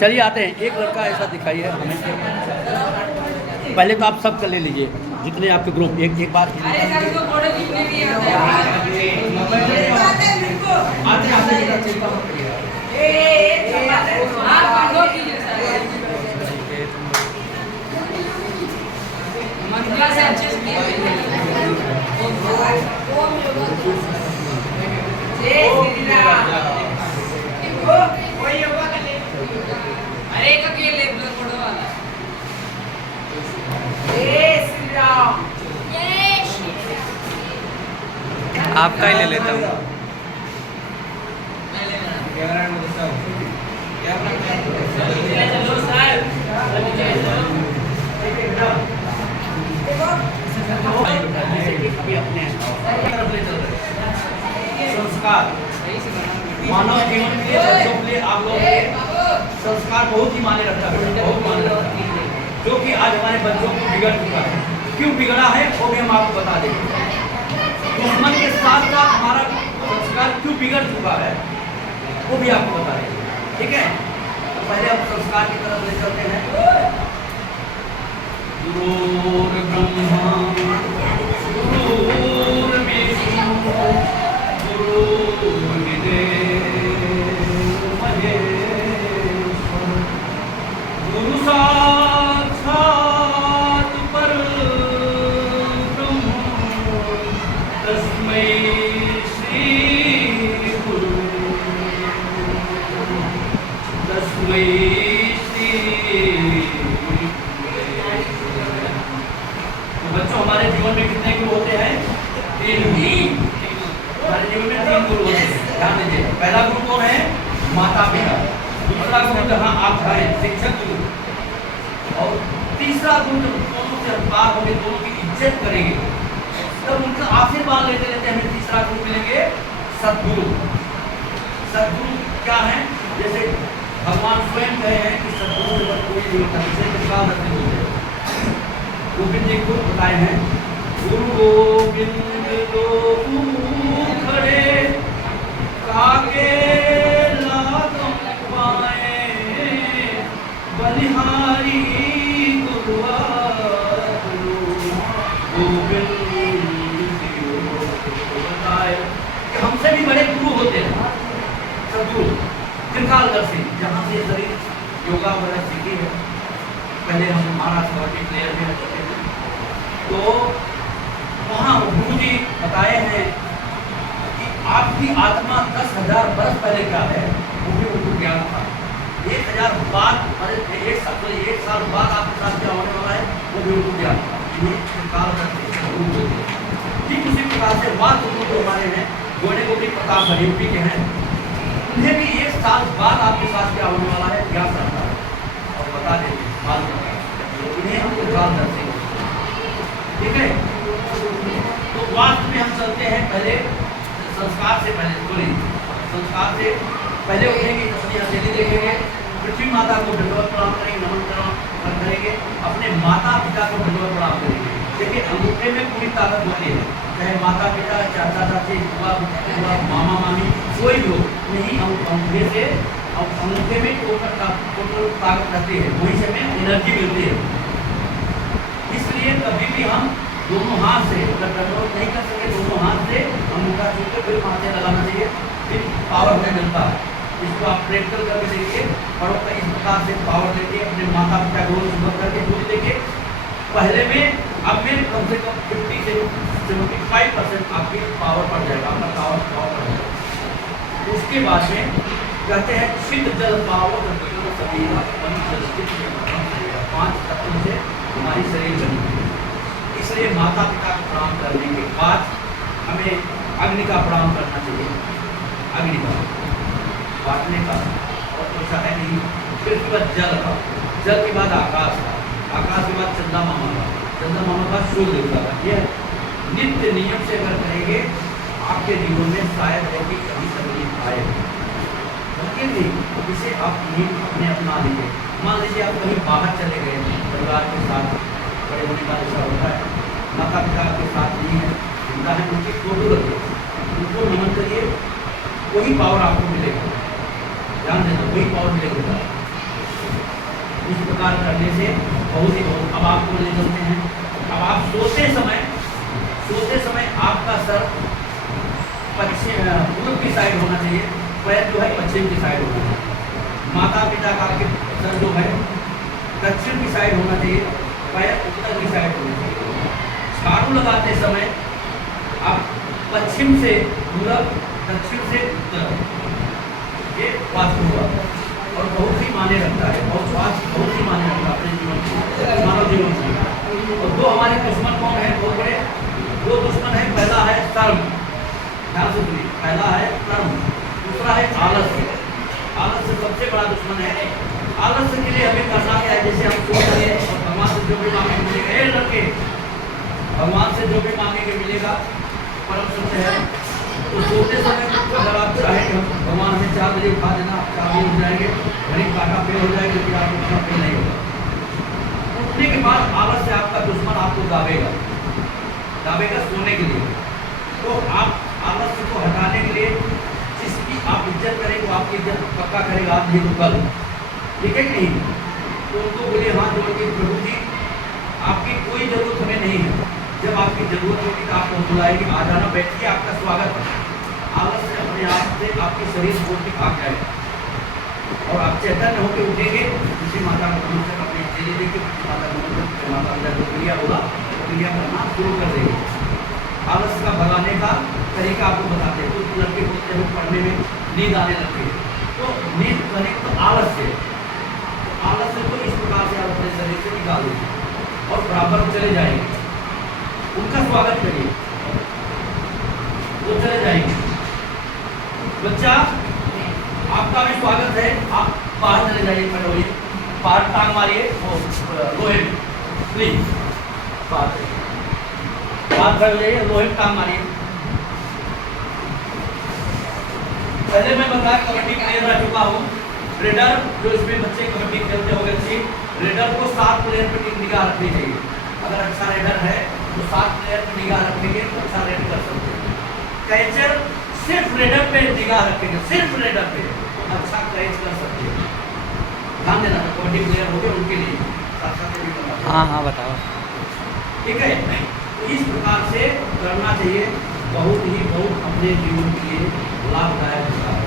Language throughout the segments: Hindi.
चलिए आते हैं, एक लड़का ऐसा दिखाइए हमें। पहले तो आप सब कर ले लीजिए जितने आपके ग्रुप, एक बार आपका ही ले लेता हूँ। संस्कार मानव जीवन के लिए, बच्चों के लिए, आप लोगों के संस्कार बहुत ही मायने रखता है, बहुत मायने रखता है। जो कि आज हमारे बच्चों को बिगड़ चुका है। क्यों बिगड़ा है वो भी हम आपको बता देंगे। दुश्मन के साथ साथ हमारा संस्कार क्यों बिगड़ चुका है वो भी आपको बता देंगे, ठीक है। तो पहले हम संस्कार की तरफ ले चलते हैं। गुरुर्ब्रह्मा गुरुर्विष्णु गुरुर्देवो महेश्वर, गुरु साक्षात् परब्रह्म तस्मै श्री गुरुवे तस्मै श्री गुरुवे। तो बच्चों, हमारे जीवन में कितने गुरु होते हैं? 3 गुरु। हमारे जीवन में 3 गुरु होते हैं, ध्यान दीजिए। पहला गुरु कौन है? माता पिता। दूसरा गुरु जहाँ आप हैं, शिक्षक गुरु। और तीसरा गुरु जब दोनों से पार होंगे, दोनों की इज्जत करेंगे, तब उनका आशीर्वाद लेते लेते हमें तीसरा गुरु मिलेंगे, सद्गुरु। सद्गुरु क्या है? जैसे भगवान स्वयं कहे हैं कि सद्गुरु से कोई नहीं होता, इसे प्रसाद रखने होते हैं। गोविंद जी को बताए हैं, गुरु गोविंद दो खड़े कागे लागम पाए, बलिहारी गुरुवारो गोविंद बताए कि हमसे भी बड़े गुरु होते हैं सद्गुरु। त्रिकालदर्शी, जहाँ से शरीर योगा वगैरह सीखी है। पहले हम महाराज कबड्डी प्लेयर में रहते थे, तो वहाँ गुरु जी बताए हैं कि आपकी आत्मा 10,000 वर्ष पहले क्या है वो भी उनको ज्ञान था। 1,000 बाद, अरे 1 साल बाद आपके साथ क्या होने वाला है वो भी उनको ज्ञान था। ये त्रिकालदर्शी गुरु होते हैं। ठीक उसी प्रकार से बात गुरु जो हमारे हैं, गोने गोपी प्रताप यूपी के हैं, उन्हें भी 1 साल बाद आपके साथ क्या होने वाला है ज्ञान रहता है और बता देते बात करता है। इन्हें हम त्रिकालदर्शी, ठीक है। तो वास्तव में हम चलते हैं पहले संस्कार से। पहले बोलिए, संस्कार से पहले उठेंगे, अपनी हथेली देखेंगे, पृथ्वी माता को दंडवत प्रणाम करेंगे, नमन करेंगे, अपने माता पिता को दंडवत प्रणाम करेंगे। देखिए, अंगूठे में पूरी ताकत होती है, चाहे माता पिता, चाचा चाची, बुआ बुआ, मामा मामी, कोई भी हो, नहीं अंगूठे से, अंगूठे में टोटल ताकत रहती है, वहीं से हमें एनर्जी मिलती है। इसलिए कभी भी हम दोनों हाथ से, अगर दंडवत नहीं कर सके, दोनों हाथ से अंगूठा छू के फिर माथे लगाना चाहिए, फिर पावर में मिलता है। इसको आप प्रैक्टिकल करके देखिए, और इस प्रकार से पावर लेके अपने माता पिता को सुबह करके पूछ देखिए। पहले में अब में कम से कम 50 से 75% आपकी पावर बढ़ जाएगा, आपका पावर बढ़ जाएगा। उसके बाद में कहते हैं सिद्ध जल पावर सभी 5 तत्वों से हमारी शरीर बनी है। इसलिए माता पिता को प्रणाम करने के बाद हमें अग्नि का प्रणाम करना चाहिए, अग्नि का बांटने का, और कुछ है नहीं। फिर उसके बाद जल का, जल के बाद आकाश का, आकाश के बाद चंदा मामा का, चंदा मामा का सूर्य देवता का। ये नित्य नियम से अगर करेंगे आपके जीवन में शायद है कि कभी तकलीफ आए, नहीं इसे आप नियम अपने अपना लीजिए। मान लीजिए आप कहीं बाहर चले गए परिवार के साथ, बड़े होने का ऐसा होता है, माता पिता के साथ नहीं है, जिंदा है, उनकी फोटो रखिए, उनको नमन करिए, वही पावर आपको मिलेगा। ध्यान देना, वही पावर मिलेगा। इस प्रकार करने से बहुत ही बहुत। अब आपको ले चलते हैं। अब आप सोते समय आपका सर पश्चिम पूर्व की साइड होना चाहिए, पैर जो है पश्चिम की साइड होना चाहिए। माता पिता का आपके सर जो है दक्षिण की साइड होना चाहिए, पैर उत्तर की साइड होना चाहिए। झाड़ू लगाते समय आप पश्चिम से पूरब, दक्षिण से उत्तर, ये वास्तु हुआ और बहुत ही मायने रखता है, और स्वास्थ्य बहुत ही मायने रखता है अपने जीवन में, मानव जीवन में। और दो हमारे दुश्मन कौन है? बहुत बड़े दो दुश्मन है। पहला है कर्म, ध्यान से सुनिए, पहला है कर्म, दूसरा है आलस्य। आलस्य सबसे बड़ा दुश्मन है। आलस्य के लिए हमें करना क्या है? जैसे हम सोच रहे हैं और भगवान से जो भी मांगेंगे मिलेगा, ये लड़के भगवान से जो भी मांगेंगे मिलेगा, परम सत्य है। तो सोते समय अगर आप चाहें कि भगवान हमें 4 बजे उठा देना, आप 4 बजे उठ जाएंगे, घड़ी काटा फेल हो जाएगा, लेकिन आपको उठना फेल नहीं होगा। उठने के बाद आलस से आपका दुश्मन आपको दाबेगा सोने के लिए। तो आप आलस को हटाने के लिए जिसकी आप इज्जत करेंगे वो आपकी इज्जत पक्का करेगा आज नहीं तो कल, ठीक है कि नहीं? तो उनको बोलिए हाथ जोड़ के, प्रभु जी आपकी कोई जरूरत हमें नहीं है, जब आपकी जरूरत होगी तो आपको बुलाएगी, आ जाना, बैठिए, आपका स्वागत है। आलस से अपने आप से आपके शरीर छोड़ के भाग जाएगा और आप चैतन्य होकर उठेंगे। किसी माता का नमस्कार अपने चेहरे देके माता अंदर जो क्रिया होगा वो क्रिया करना शुरू कर देंगे। आलस का भगाने का तरीका आपको बताते हैं। कुछ लड़के होते हैं पढ़ने में नींद आने लगती है, तो नींद करने तो आलस्य, तो आलस्य को इस प्रकार से आप अपने शरीर से निकाल देंगे और बराबर चले जाएंगे। उनका स्वागत करिए, वो चले जाएंगे। बच्चा आपका भी स्वागत है, आप बाहर चले जाइए, खड़े होइए, बाहर टांग मारिए, लोहे प्लीज बाहर खड़े जाइए, लोहे टांग मारिए। पहले मैं बताया कबड्डी प्लेयर रह चुका हूँ। रेडर जो इसमें बच्चे कबड्डी खेलते हो गए, रेडर को 7 प्लेयर पर निगाह रखनी चाहिए। अगर अच्छा रेडर है तो 7 प्लेयर पर निगाह रखेंगे तो अच्छा रेड कर सकते हैं। कैचर सिर्फ रेडर पे निगाह रखेंगे, सिर्फ रेडर पे अच्छा कैच कर सकते हैं। ध्यान देना, कबड्डी प्लेयर हो गए उनके लिए। हाँ बताओ। ठीक है, तो इस प्रकार से करना चाहिए, बहुत ही बहुत अपने जीवन के लिए लाभदायक होता है।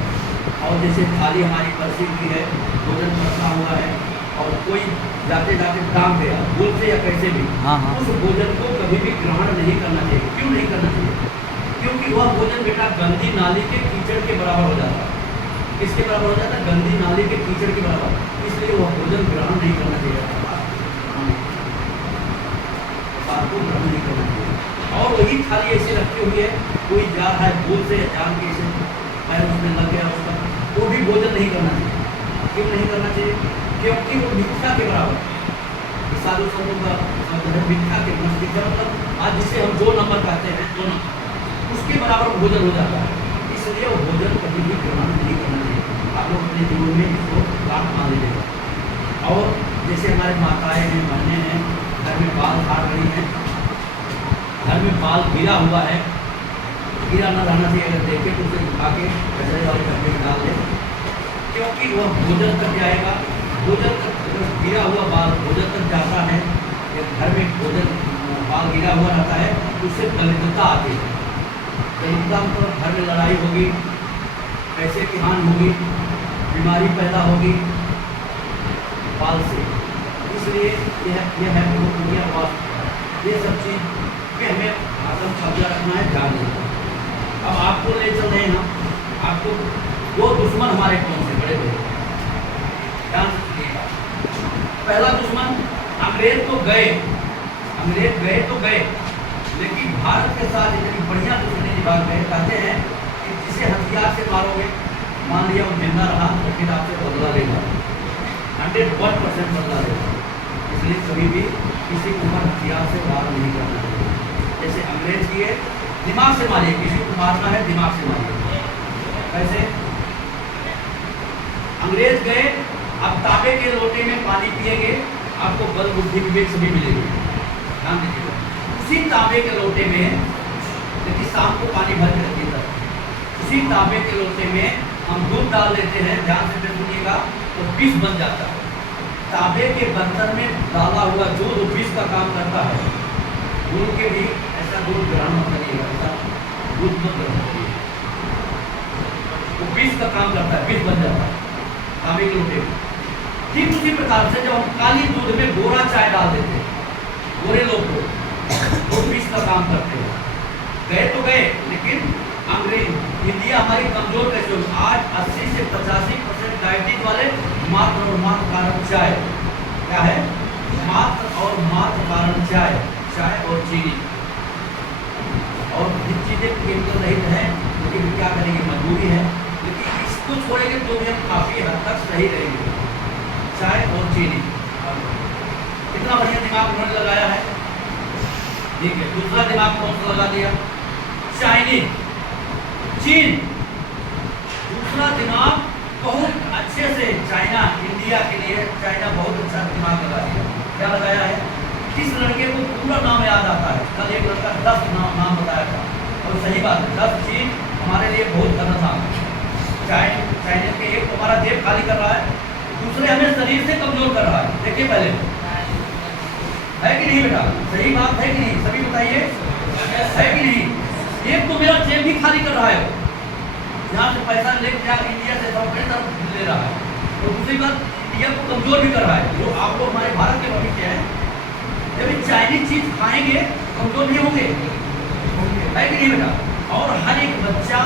और जैसे थाली हमारी बरसी हुई है, भोजन रखा हुआ है और कोई जाते जाते काम गया भूल से या कैसे भी, उस भोजन को कभी भी ग्रहण नहीं करना चाहिए। क्यों नहीं करना चाहिए? क्योंकि वह भोजन बेटा गंदी नाली के कीचड़ के बराबर हो जाता है। किसके बराबर हो जाता है? गंदी नाली के कीचड़ के बराबर। इसलिए वह भोजन ग्रहण नहीं करना चाहिए, बात को ग्रहण नहीं करना चाहिए। और वही थाली ऐसे रखी हुई है, कोई जा रहा है भूल से जान के ऐसे पैर उसमें लग गया उसका, वो भी भोजन नहीं करना चाहिए। क्यों नहीं करना चाहिए? क्योंकि वो मिथ्या के बराबर। साधु संतों का शब्द है मिथ्या के, मतलब आज जिसे हम 2 नंबर कहते हैं, 2 नंबर, उसके बराबर भोजन हो जाता है। इसलिए वो भोजन कभी भी ग्रहण नहीं करना चाहिए। आप लोग अपने जीवन में इसको लाभ मान लीजिएगा। और जैसे हमारे माताएं हैं, बहनें हैं, घर में बाल झाड़ रही हैं, घर में बाल गिरा हुआ है, गिरा न रहना चाहिए। अगर देखें तो उसे उठा के कचरे वाले डब्बे में डाल दें, क्योंकि वह भोजन तक जाएगा। भोजन तक गिरा हुआ बाल भोजन तक जाता है। घर में भोजन बाल गिरा हुआ रहता है, उससे दरिद्रता आती है। दरिद्रता मतलब घर में लड़ाई होगी, पैसे की हानि होगी, बीमारी पैदा होगी बाल से। इसलिए यह है ये सब चीज़ पे हमें आत्म कब्जा रखना है, ध्यान देना। अब आपको ले चल रहे हैं, आपको 2 दुश्मन हमारे कौन से बड़े बड़े, ध्यान से सुनिएगा। पहला दुश्मन अंग्रेज तो गए, लेकिन भारत के साथ इतनी बढ़िया दुश्मनी निभा गए। कहते हैं कि जिसे हथियार से मारोगे, मान लिया वो जिंदा रहा तो फिर आपसे बदला लेगा, 101% बदला लेगा। इसलिए कभी भी किसी को हथियार से वार नहीं करना चाहिए। जैसे अंग्रेज किए, दिमाग से मारिए, किसी को मारना है दिमाग से मारिए। कैसे? अंग्रेज गए, अब तांबे के लोटे में पानी पिएंगे, आपको बल बुद्धि विवेक सभी मिलेगी। ध्यान दीजिएगा, उसी तांबे के लोटे में, लेकिन शाम को पानी भर के रखिए, उसी तांबे के लोटे में हम दूध डाल देते हैं, ध्यान से सुनिएगा, तो विष बन जाता है। तांबे के बर्तन में डाला हुआ दूध विष का काम करता है। दूध के भी ऐसा दूध ग्रहण मत करिएगा, ऐसा दूध मत ग्रहण करिए, वो विष का काम करता है, विष बन जाता है तांबे के लोटे में। ठीक उसी प्रकार से जब हम काली दूध में गोरा चाय डाल देते हैं, गोरे लोग को, वो विष का काम करते हैं। गए तो गए, लेकिन अंग्रेज इंडिया हमारी कमजोर कैसे होगी? आज 80 से 85% डायबिटीज वाले मात्र और मात्र कारण चाय, क्या है? मात्र और मात्र कारण चाय, चाय और चीनी, और जिन चीजें केमिकल रहित है, लेकिन क्या करेंगे, मजबूरी है, लेकिन इसको छोड़ेंगे तो भी हम काफी हद तक सही रहेंगे। चाय और चीनी, कितना बढ़िया दिमाग उन्होंने लगाया है, ठीक है। दूसरा दिमाग कौन सा लगा दिया? चाइनीज, चीन। दूसरा दिमाग बहुत अच्छे से चाइना, इंडिया के लिए चाइना बहुत अच्छा दिमाग लगा दिया। क्या लगाया है? किस लड़के को पूरा नाम याद आता है? कल एक लड़का 10 नाम बताया था, और सही बात है, 10 चीज हमारे लिए बहुत गलत नाम है। चाइनीज के एक हमारा जेब खाली कर रहा है, दूसरे हमें शरीर से कमजोर कर रहा है। देखिए पहले, है कि नहीं बेटा? सही बात है कि नहीं? सभी बताइए, है कि नहीं? एक तो मेरा जेब भी खाली कर रहा है, यहाँ से पैसा लेके जा इंडिया से तरफ ले रहा है, और दूसरी बात इंडिया को कमजोर भी कर रहा है। जो आप लोग हमारे भारत के भविष्य है, जब चाइनीज चीज खाएंगे कमजोर नहीं होंगे, है कि नहीं बेटा? और हर एक बच्चा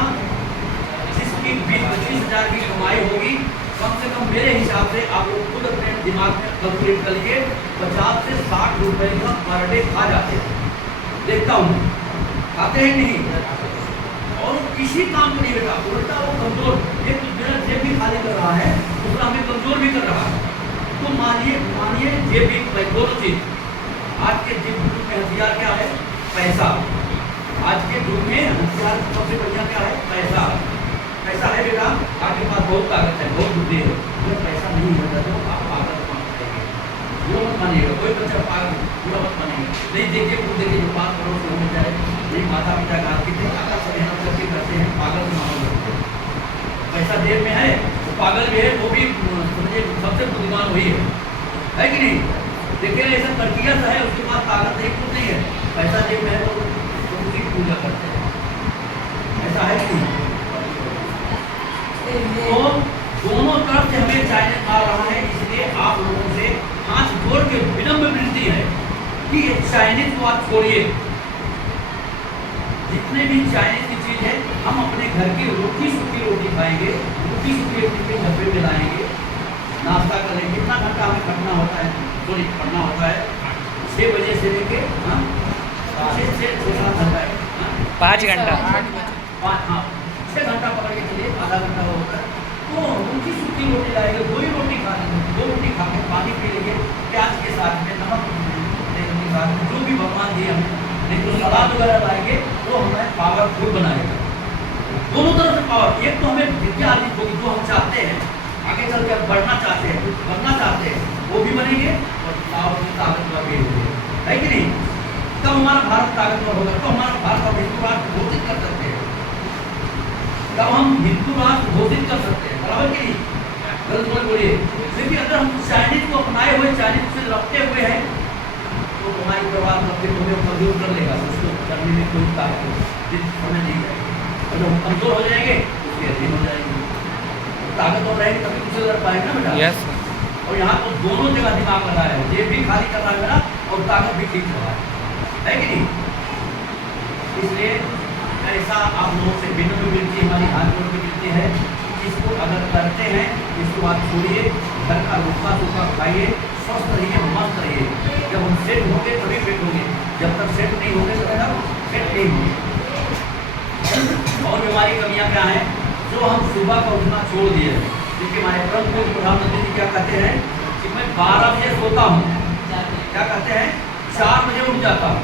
जिसकी 20-25 हज़ार की कमाई होगी, कम से कम मेरे हिसाब से आप लोग खुद अपने दिमाग में कैलकुलेट कर लीजिए, 50 से 60 रुपए का पर डे खा जाते हैं, देखता हूँ, खाते हैं नहीं, और किसी काम को नहीं बेटा, उल्टा वो कमजोर, ये मेरा जेब भी खाली कर रहा है, दूसरा हमें कमजोर भी कर रहा है। तो मानिए जेब भी, दोनों चीज, आज के युग में हथियार क्या है? पैसा। आज के युग में हथियार सबसे बढ़िया क्या है? पैसा। पैसा है बेटा, आपके पास बहुत ताकत है, बहुत बुद्धि है, जब पैसा नहीं होता तो आप पागल बन जाएंगे, बुरा मत मानिएगा, कोई बच्चा पागल बुरा मत मानिएगा। नहीं देखिए, खुद देखिए, जो 5 करोड़ से हो जाए, नहीं माता पिता का कितने आकर मेहनत करके करते हैं, पागल के माहौल होते हैं। पैसा जेब में है तो पागल भी है, वो भी समझिए सबसे बुद्धिमान वही है कि नहीं? देखिए ऐसा प्रक्रिया है, उसके पास ताकत नहीं, कुछ नहीं है, पैसा जेब में है तो उसी की पूजा करते हैं, ऐसा है कि नहीं? तो दोनों तरफ से हमें चाइनीज आ रहा है, इसलिए आप लोगों से हाथ जोड़ के विनम्र विनती है कि ये चाइनीज को आप छोड़िए। जितने भी चाइनीज की चीज है, हम अपने घर की रूखी सूखी रोटी खाएंगे, रूखी सूखी रोटी के डब्बे में लाएंगे, नाश्ता करेंगे। कितना घंटा हमें पढ़ना होता है, सॉरी पढ़ना होता है, 6 बजे से लेके 6-7 घंटा है, 5 घंटा, 6 घंटा पकड़ के चलिए, आधा घंटा होता है। तो रूखी सूखी रोटी लाएंगे, 2 ही रोटी खा लेंगे, 2 रोटी खा के पानी पी लेंगे, प्याज के साथ में, नमक के साथ में, जो भी भगवान दिए हमें, नहीं तो सलाद वगैरह लाएंगे तो हमें पावरफुल बनाएगा। दोनों तरफ से पावर, एक तो हमें विद्या अर्जित होगी, जो हम चाहते हैं, आगे चल कर बढ़ना चाहते हैं, कुछ बनना चाहते हैं, वो भी बनेंगे, और ताकतवर भी होंगे, है कि नहीं? तब हमारा भारत ताकतवर होगा, तो हमारा भारत अब हिंदू राष्ट्र घोषित कर सकते हैं, तब हम हिंदू राष्ट्र घोषित कर सकते हैं, बराबर की नहीं? गलत मत बोलिए। क्योंकि अगर हम चाइनीज को अपनाए हुए, चाइनीज से रखते हुए हैं, तो हमारी परिवार कमजोर कर लेगा, उसको करने में कोई ताकत समय नहीं जाएगी, और जब हम कमजोर हो जाएंगे उसके अधीन हो जाएंगे, ताकतवर रहेंगे तभी कुछ लड़ पाएंगे ना बेटा। यस। और यहाँ तो दोनों जगह दिमाग लगाया है, जेब भी खाली कर रहा है मेरा, और ताकत भी ठीक कर रहा है कि नहीं? इसलिए ऐसा आप लोगों से विनम्र विनती, हमारी हाथ जोड़ की विनती है, इसको अगर करते हैं, इसको आप छोड़िए, घर का रूखा सूखा खाइए, स्वस्थ रहिए, मस्त रहिए। जब हम सेट होंगे तभी फिट होंगे, जब तक सेट नहीं होंगे तो तब सेट नहीं होंगे। और हमारी कमियां क्या हैं? जो हम सुबह का उठना छोड़ दिए, क्योंकि हमारे प्रधानमंत्री जी क्या कहते हैं कि मैं 12 बजे सोता हूँ, क्या कहते हैं 4 बजे उठ जाता हूँ,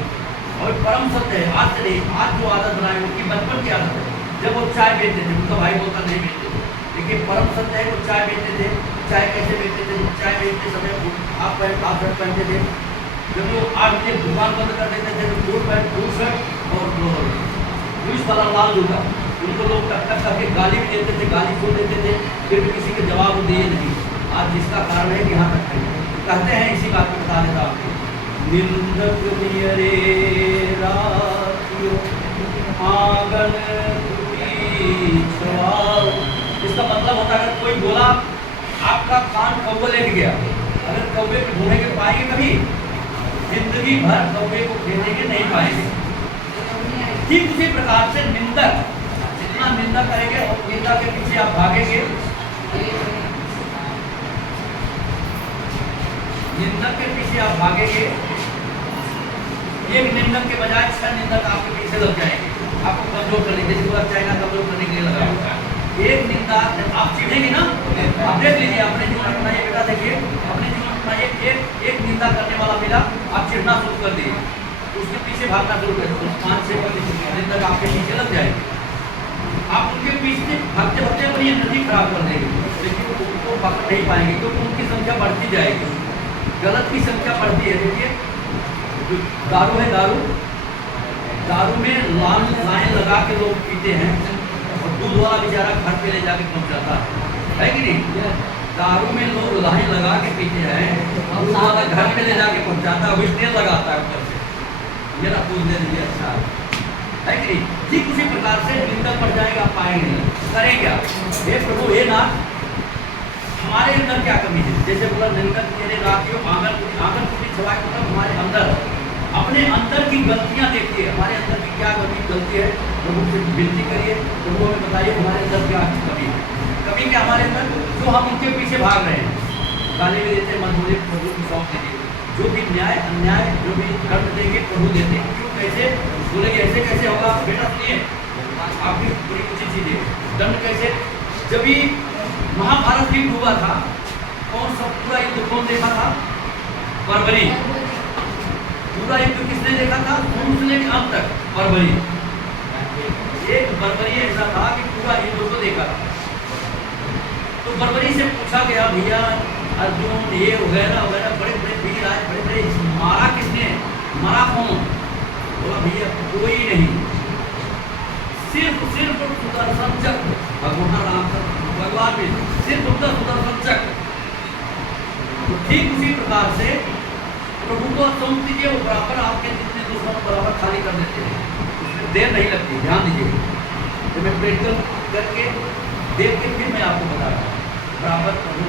और परम सत्य है, आज से नहीं, आज जो आदत बनाए उनकी बचपन की आदत है। जब वो चाय बेचते थे, उनका भाई बोलता नहीं बेचते थे, लेकिन परम सत्य है, वो चाय बेचते थे। चाय कैसे बेचते थे? चाय बेचते समय आप शर्ट पहनते थे, जब वो 8 बजे दुकान बंद कर देते थे, तो फूल शर्ट और पुलिस वाला लाल जूता, उनको लोग टक्कर करके गाली भी लेते थे, गाली सुन लेते थे, फिर भी किसी के जवाब दिए नहीं। आज जिसका कारण है कि यहाँ तक है। कहते हैं, इसी बात को बता देता आपको, निंदक नियरे राखियो आंगन टूटी छवाओ। इसका मतलब होता है, अगर कोई बोला आपका कान कौवे लेके गया, अगर कौवे को ढूंढेंगे पाएंगे कभी? जिंदगी भर कौवे को ढूंढेंगे नहीं पाएंगे। ठीक उसी प्रकार से निंदक जितना निंदा करेंगे और निंदा के पीछे आप भागेंगे, निंदक के पीछे आप भागेंगे, एक निंदक के बजाय 6 निंदक आपके पीछे लग जाएंगे, आपको कमजोर करने के लिए, चाहेगा कमजोर करने के लिए लगा होगा। एक निंदा आप चिढ़ेंगे ना, आप देख लीजिए अपने जीवन में बनाइए बेटा, देखिए अपने जीवन में बनाइए, एक निंदा करने वाला मिला, आप चिढ़ना शुरू कर दिए, उसके पीछे भागना शुरू कर दिए, 5-6 निंदक आपके पीछे लग जाएंगे। आप उनके पीछे भागते भागते अपनी एनर्जी खराब कर देंगे, लेकिन उनको पकड़ नहीं पाएंगे क्योंकि उनकी संख्या बढ़ती जाएगी, गलत की संख्या बढ़ती है। देखिए दारू है, दारू में लाइन लगा के लोग पीते हैं और दूध वाला बेचारा घर पे ले जाके पहुंचाता है कि नहीं? दारू में लोग लाइन लगा के पीते हैं, दूध वाला घर पे ले जाके पहुंचाता है, विस्टेज लगाता है ऊपर से, मेरा दूध दे दीजिए, अच्छा है कि नहीं? ठीक उसी प्रकार से निंदक पड़ जाएगा, आप पाएंगे नहीं। करें क्या? हे प्रभु, हे नाथ, हमारे अंदर क्या कमी है? जैसे बोला निंदक मेरे राखियो आंगन टूटी छवाए, मतलब हमारे अंदर, अपने अंदर की गलतियां देखिए, हमारे अंदर की क्या गलती है, प्रभु से विनती करिए, प्रभु हमें बताइए हमारे अंदर क्या कमी है। कमी क्या हमारे अंदर, जो हम उनके पीछे भाग रहे हैं, गाली भी देते हैं, मजबूरी प्रभु की सौंप दीजिए, जो भी न्याय अन्याय जो भी दंड देंगे प्रभु देते हैं। क्यों? कैसे बोलेंगे? ऐसे कैसे होगा बेटा? सुनिए, आपकी बड़ी ऊँची चीज है, दंड कैसे? जब भी महाभारत युद्ध हुआ था, कौन सा पूरा युद्ध कौन देखा था? बर्बरी। पूरा युद्ध किसने देखा था? शुरू से लेकर अंत तक बर्बरी। एक बर्बरी ऐसा था कि पूरा युद्ध को देखा था। तो बर्बरी से पूछा गया, भैया अर्जुन ये वगैरह वगैरह बड़े बड़े वीर आए, बड़े बड़े, मारा किसने? मरा कौन? बोला भैया कोई नहीं, सिर्फ सुदर्शन चक्र, भगवान राम भगवान भी सिर्फ सुदर्शन चक्र। तो ठीक उसी प्रकार से प्रभु को सौंप दीजिए, वो बराबर आपके जितने दुश्मन बराबर खाली कर देते हैं, उसमें देर नहीं लगती। ध्यान दीजिए, तो मैं प्रैक्टिकल करके देख के फिर मैं आपको बता रहा हूँ, बराबर प्रभु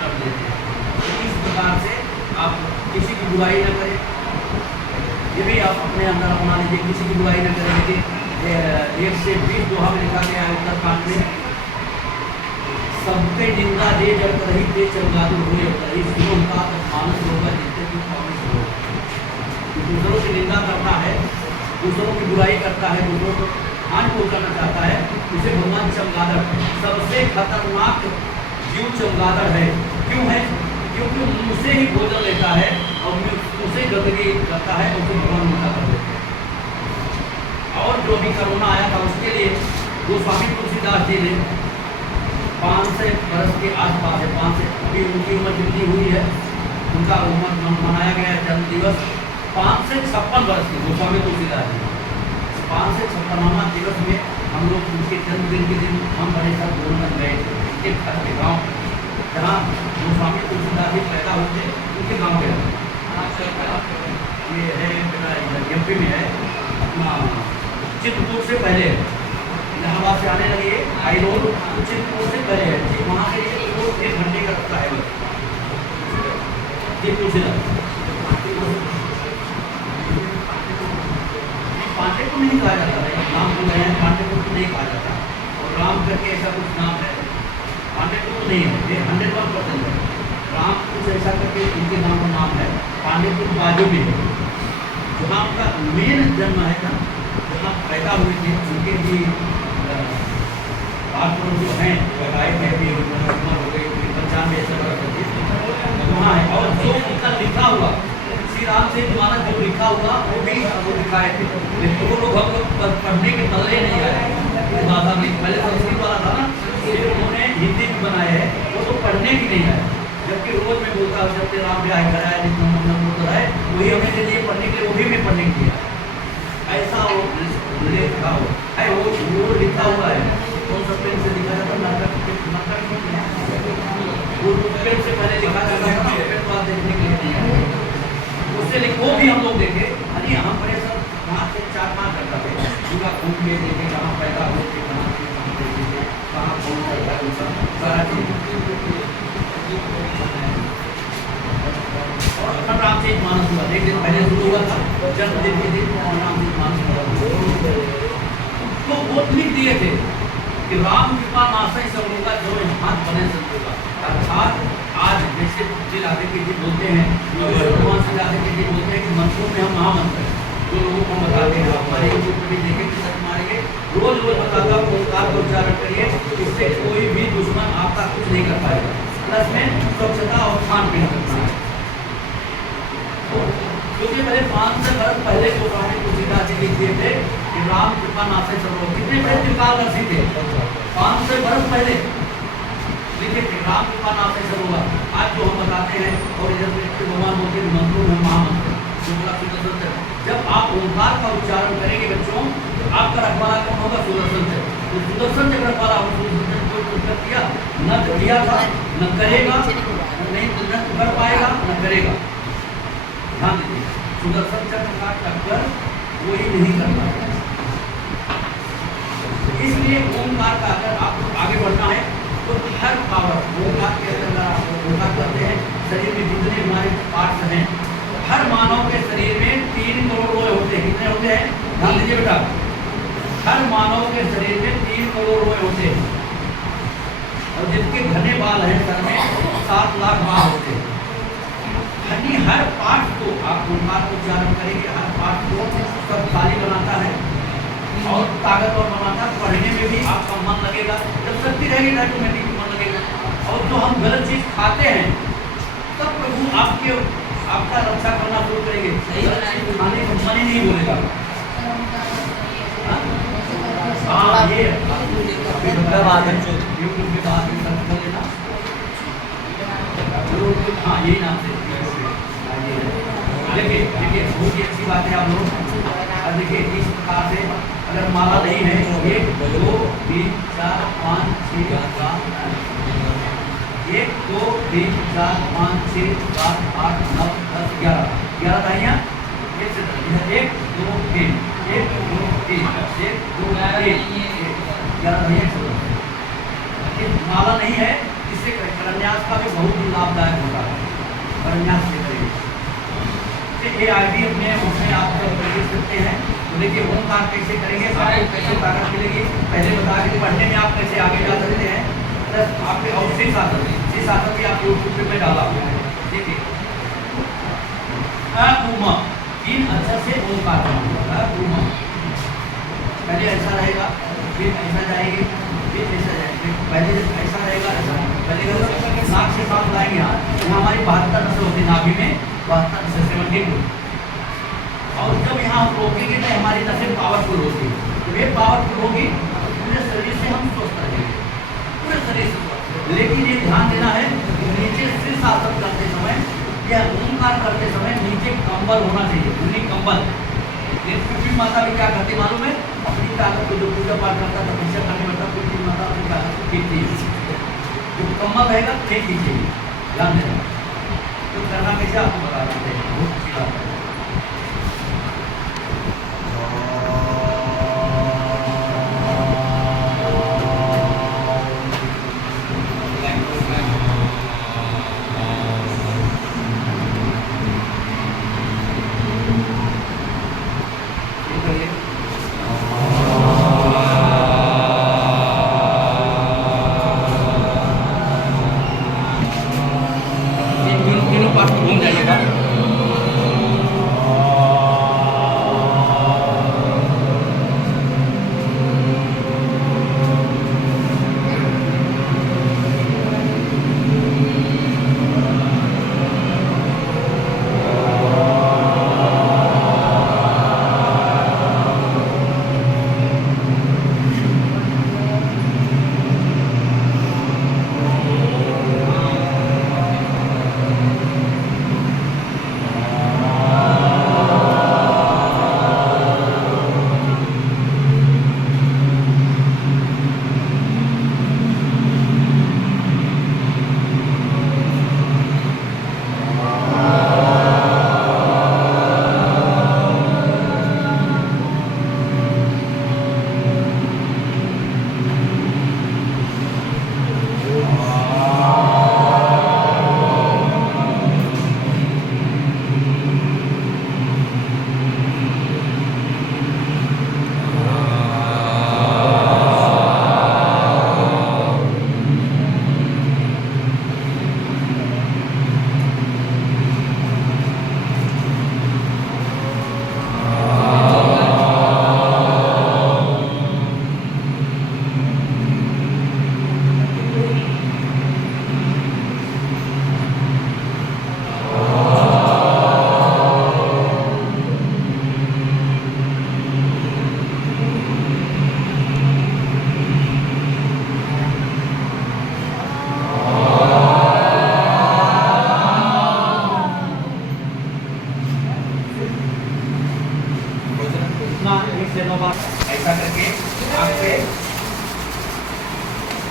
कर देते हैं। तो इस प्रकार से आप किसी की बुराई न करें, ये भी आप अपने अंदर अपना लीजिए, किसी की बुराई न करें। कि 1 से 20 दोहा में लिखा गया है उत्तरकांड में, सबके निंदा दे जड़ कर ही ते चंगादुर हुए कर ही सुनो का मानस होगा जितने की प्रॉमिस हो। दूसरों की निंदा करता है, दूसरों की बुराई करता है, दूसरों को हानि पहुंचाना चाहता है, उसे भगवान चमगादड़, सबसे खतरनाक जीव चमगादड़ है। क्यों है? क्योंकि मुझसे ही भोजन लेता है और मुझसे गंदगी करता है, उसे भगवान उल्टा कर देते हैं। और जो भी कोरोना आया था उसके लिए गोस्वामी तुलसीदास जी ने 500 वर्ष के आसपास है, 5 से अभी उनकी उम्र जितनी हुई है, उनका उम्र मनाया गया जन्म दिवस 5 से 56 वर्ष की गोस्वामी तुलसीदास जी। 5 से 56वां दिवस में हम लोग उनके जन्मदिन के दिन हम बड़े सब घूमने गए थे, उनके घर के गाँव जहाँ गोस्वामी तुलसीदास जी पैदा होते, उनके गाँव गए। ये है एमपी में है, अपना चित्रकूट से पहले इलाहाबाद से आने लगे हाई रोड, चित्रकूट से पहले है, वहाँ से 1 घंटे का रास्ता है बस चित्रकूट से। पांडेपुर नहीं कहा जाता है, नाम बोल रहे हैं, पांडेपुर नहीं कहा जाता, और राम करके ऐसा कुछ नाम है, पांडेपुर नहीं है, ये 101% है। राम कुछ ऐसा करके उनके नाम का नाम है, पांडेपुर बाजू में है, जहाँ उनका मेन जन्म है ना, जहाँ पैदा हुए थे, उनके भी बात जो हैं गाय है भी उम्र हो गई 95 ऐसा वहाँ है। और जो उनका लिखा हुआ श्री राम से तुम्हारा जो लिखा हुआ वो भी वो दिखाए थे, लेकिन वो लोग हम लोग पढ़ने के तले नहीं आए भाषा में। पहले संस्कृत वाला था ना, फिर उन्होंने हिंदी भी बनाया है, वो तो पढ़ने की नहीं आए, जबकि रोज में बोलता है जब राम ब्याह कराया बोलता है, वही हमें लिए पढ़ने के लिए, वो भी हमें पढ़ने के लिए ऐसा वो लिखा हो है, वो लिखा हुआ है, कौन सा पेन वो भी हम लोग देखे। अरे हम बड़े सब वहाँ से 4-5 घंटा थे, पूरा घूम के देखे कहाँ पैदा हुए थे, कहाँ थे, कहाँ रहते थे, कहाँ कौन करता है, सब सारा चीज। और रामचरित मानस हुआ, एक दिन पहले शुरू हुआ था, जन्मदिन के दिन रामचरित मानस हुआ। तो वो लिख दिए थे कि राम कृपा नासै सब होगा जो हाथ बने सब होगा। अर्थात आज जैसे जी राधे के जी बोलते हैं, भगवान श्री राधे के जी बोलते हैं कि मंत्रों में हम महामंत्र हैं, जो लोगों को बताते हैं। हमारे यूट्यूब पर भी देखें कि सच मारेंगे, रोज रोज बताता हूँ ओंकार का उच्चारण करिए, इससे कोई भी दुश्मन आपका कुछ नहीं कर पाएगा। प्लस में स्वच्छता और खान पीन करना है। क्योंकि पहले 500 वर्ष पहले जो स्वामी तुलसीदास जी लिख दिए थे कि राम कृपा नासै सब होगा, कितने बड़े त्रिकालदर्शी थे, 500 वर्ष पहले लिखे थे राम कृपा नासै सब होगा। आज जो हम बताते हैं और इधर भगवान बोलते हैं मंत्रों में महामंत्र, जो बड़ा सुदर्शन है। जब आप ओंकार का उच्चारण करेंगे बच्चों, तो आपका रखवाला कौन होगा? सुदर्शन से। तो सुदर्शन जब रखवाला हो, सुदर्शन कोई कुछ कर दिया न किया था, न करेगा, नहीं न कर पाएगा, न करेगा। ध्यान दीजिए, सुदर्शन चक्र का टक्कर कोई नहीं कर पाएगा। इसलिए ओंकार का अगर आपको आगे बढ़ना है तो हर पावर ओंकार के अंदर आप ओंकार करते हैं, शरीर में जितने हमारे पार्ट्स हैं, हर मानव के शरीर में 3 करोड़ रोए होते हैं। कितने होते हैं? ध्यान दीजिए बेटा, हर मानव के शरीर में 3 करोड़ रोए होते हैं, और जिनके घने बाल हैं सर में 7 लाख बाल होते हैं। यानी हर पार्ट को आप ओंकार को उच्चारण करेंगे, हर पार्ट को शक्तिशाली बनाता है और ताकतवर बनाता है। पढ़ने में भी आपका मन लगेगा, जब शक्ति रहेगी ऑटोमेटिक मन लगेगा। और जो हम गलत चीज खाते हैं तब प्रभु आपका रक्षा करना शुरू करेंगे। खाने को मन ही नहीं बोलेगा। हाँ, ये यूट्यूब पे बात कर लेना। हाँ, यही नाम से देखिए बहुत ही अच्छी बात है आप लोग। और देखिए इस प्रकार से अगर माला नहीं है, 1 2 3 4 5 6 7 1 2 3 4 5 6 7 8 9 10 11 दाइयाँ, 1 2 3 1 2 3 1 2 3 11 दाइयाँ। माला नहीं है, इससे करन्यास का भी बहुत ही लाभदायक होता है। करन्यास से करेंगे, ये आईडी अपने उसमें आप कर सकते हैं। तो देखिए ओंकार कैसे करेंगे, आपको कैसे ताकत मिलेगी, पहले बता के पढ़ने में आप कैसे आगे जा सकते हैं। प्लस आपके और शीर्ष आसन भी आप यूट्यूब पे डाला हुआ है। देखिए उमा 3 अक्षर से ओंकार बना, उमा पहले ऐसा रहेगा, फिर ऐसा जाएगी, फिर ऐसा जाएगी, पहले ऐसा रहेगा, ऐसा पहले नाक से सांस लाएंगे। यहाँ हमारी 72 नसें होती नाभि में, 72 और जब यहाँ हम रोकेंगे तो हमारी नसें पावरफुल होगी। जब ये पावरफुल होगी तो पूरे शरीर से हम स्वस्थ रहेंगे, पूरे शरीर से। लेकिन ये ध्यान देना है कि नीचे शीर्ष आसन करते समय या ओंकार करते समय नीचे कंबल होना चाहिए, ऊनी कंबल। पृथ्वी माता भी क्या करती मालूम है? अपनी ताकत को, जो पूजा पाठ करता था, तपस्या करने वाला पृथ्वी माता अपनी ताकत को खींचती है। जो कंबल रहेगा फेंक दीजिए, ध्यान देना। तो करना कैसे आपको बता देते हैं, बहुत अच्छी बात है। तीनों पार्ट घूम जाइएगा।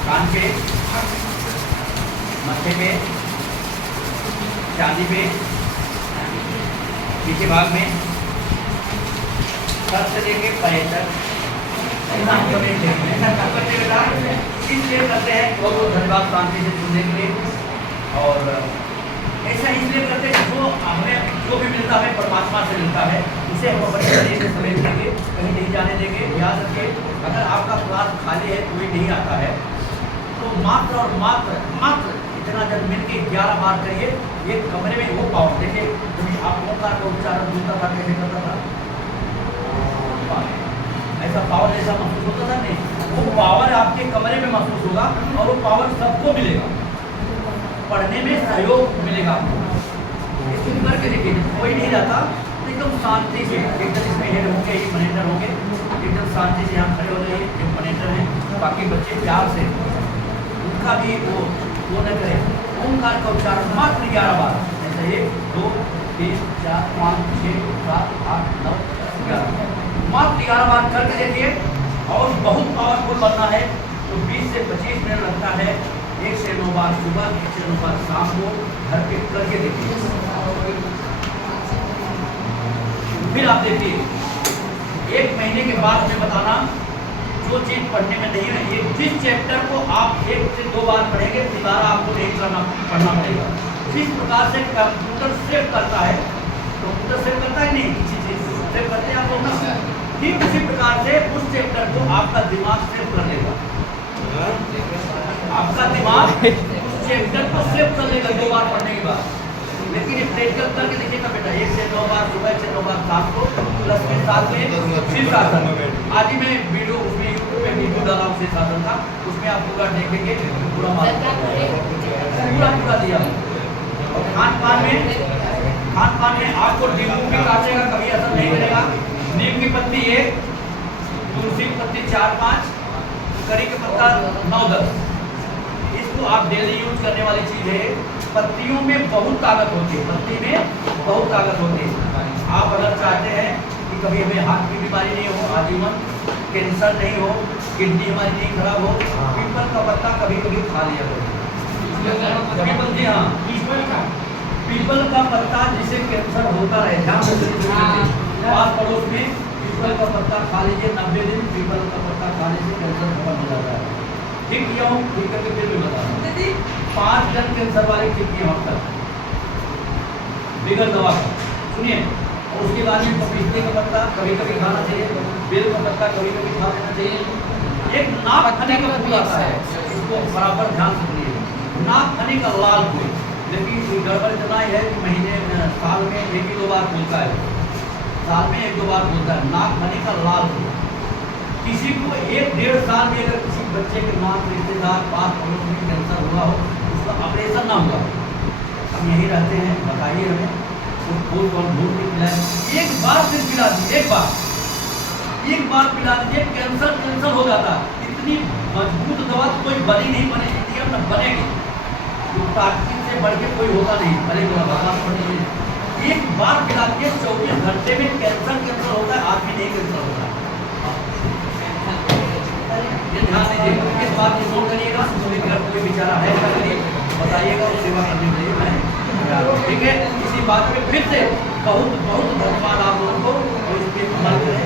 कान पे, मत्थे पे, चांदी पे, पीछे भाग में, सर से लेके पैर तक इसलिए करते हैं। बहुत बहुत धन्यवाद शांति से सुनने के लिए। और ऐसा इसलिए करते हैं जो हमें जो भी मिलता है परमात्मा से मिलता है, उसे हम अपने शरीर में समेट देंगे, कहीं नहीं जाने देंगे। याद रखिए, अगर आपका क्लास खाली है, कोई नहीं आता है, तो मात्र और मात्र इतना जब मिल के 11 बार करिए। एक कमरे में वो पावर देखिए, कभी आप ओंकार का उच्चारण दूसरा बार कैसे करता था, ऐसा पावर जैसा महसूस होता था नहीं, वो पावर आपके कमरे में महसूस होगा और वो पावर सबको मिलेगा, पढ़ने में सहयोग मिलेगा। इसको करके देखिए, कोई नहीं रहता एकदम शांति से, एकदम इसमें हेड होंगे, एक मैनेजर होंगे, एकदम शांति से यहाँ खड़े हो जाइए, एक मैनेजर हैं, बाकी बच्चे प्यार से उनका भी वो न करें। ओंकार का उच्चारण मात्र 11 बार, जैसे 1 2 3 4 5 6 7 8 9 11 मात्र 11 बार करके देखिए। और बहुत पावरफुल बनना है तो 20 से 25 मिनट लगता है। 1 से 9 बार सुबह, 1 से 9 बार शाम को घर पे करके देखिए। फिर आप देखिए, 1 महीने के बाद में बताना जो चीज पढ़ने में नहीं है, ये जिस चैप्टर को आप 1 से 2 बार पढ़ेंगे, दोबारा आपको नहीं पढ़ना पड़ेगा। जिस प्रकार से कंप्यूटर सेव करता है, कंप्यूटर सेव करता है नहीं, किसी चीज सेव करते हैं आप लोग ना, ठीक उसी प्रकार से उस चैप्टर को आपका दिमाग सेव कर लेगा। आपका दिमाग उस चैप्टर को सेव कर लेगा 2 बार पढ़ने के बाद। लेकिन ये प्रैक्टिकल करके देखिएगा बेटा, 1 से 9 बार सुबह, 1 से 9 बार शाम को, प्लस के साथ में शीर्षासन। आज ही मैं वीडियो उसमें यूट्यूब पे वीडियो डाला उस शीर्षासन का, उसमें आप पूरा देखेंगे, पूरा दिया। और खान पान में आपको नींबू भी काटेगा, कभी असर नहीं करेगा। नीम की पत्ती 1, तुलसी की पत्ती 4-5, करी का पत्ता 9-10। इसको आप डेली यूज करने वाली चीज है। पत्तियों में बहुत ताकत होती है, पत्ती में बहुत ताकत होती है। आप अगर चाहते हैं कि कभी हमें हार्ट की बीमारी नहीं हो, आजीवन कैंसर नहीं हो, किडनी हमारी नहीं खराब हो, पीपल का पत्ता कभी कभी खा लिया करो। पीपल, जी हाँ, पीपल का पत्ता जिसे कैंसर होता रहे, पास पड़ोस में पीपल का पत्ता खा लीजिए। 90 दिन पीपल का पत्ता खाने से कैंसर खत्म हो जाता है। ठीक किया हूँ, ठीक करके फिर भी बता रहा हूँ। 5 जन कैंसर वाले ठीक किए हम तक बिगड़ दवा का, सुनिए। और उसके बाद में पपीते का पत्ता कभी कभी खाना चाहिए, बेल का पत्ता कभी कभी खा लेना चाहिए। एक नाक खने का फूल आता है, इसको बराबर ध्यान से सुनिए। नाक खने का लाल फूल, लेकिन गड़बड़ इतना ही है कि साल में 1 ही 2 बार फूलता है, साल में 1-2 बार फूलता है। नाक खने का लाल फूल किसी को 1-1.5 साल में अगर किसी बच्चे के नाक, रिश्तेदार, पास पड़ोस में कैंसर हुआ हो, उसका ऑपरेशन ना हुआ, हम यहीं रहते हैं, बताइए हमें, उस फूल को हम ढूंढ के पिलाएं। 1 बार सिर्फ पिला दीजिए, 1 बार पिला दीजिए, कैंसर हो जाता है। इतनी मजबूत दवा तो कोई बनी नहीं, बनेगी अब न बनेगी, प्राकृतिक से बढ़ के कोई होता नहीं। पहले पड़ेगी 1 बार पिला दीजिए, 24 घंटे में कैंसर होता है, आदमी नहीं कैंसर होता है। ये ध्यान दीजिए, इस बात को नोट करिएगा। अगर कोई बेचारा है बताइएगा, उस सेवा करने के लिए मैं, ठीक है। इसी बात पे फिर से बहुत बहुत धन्यवाद आप लोगों को, और इस पर अमल करें।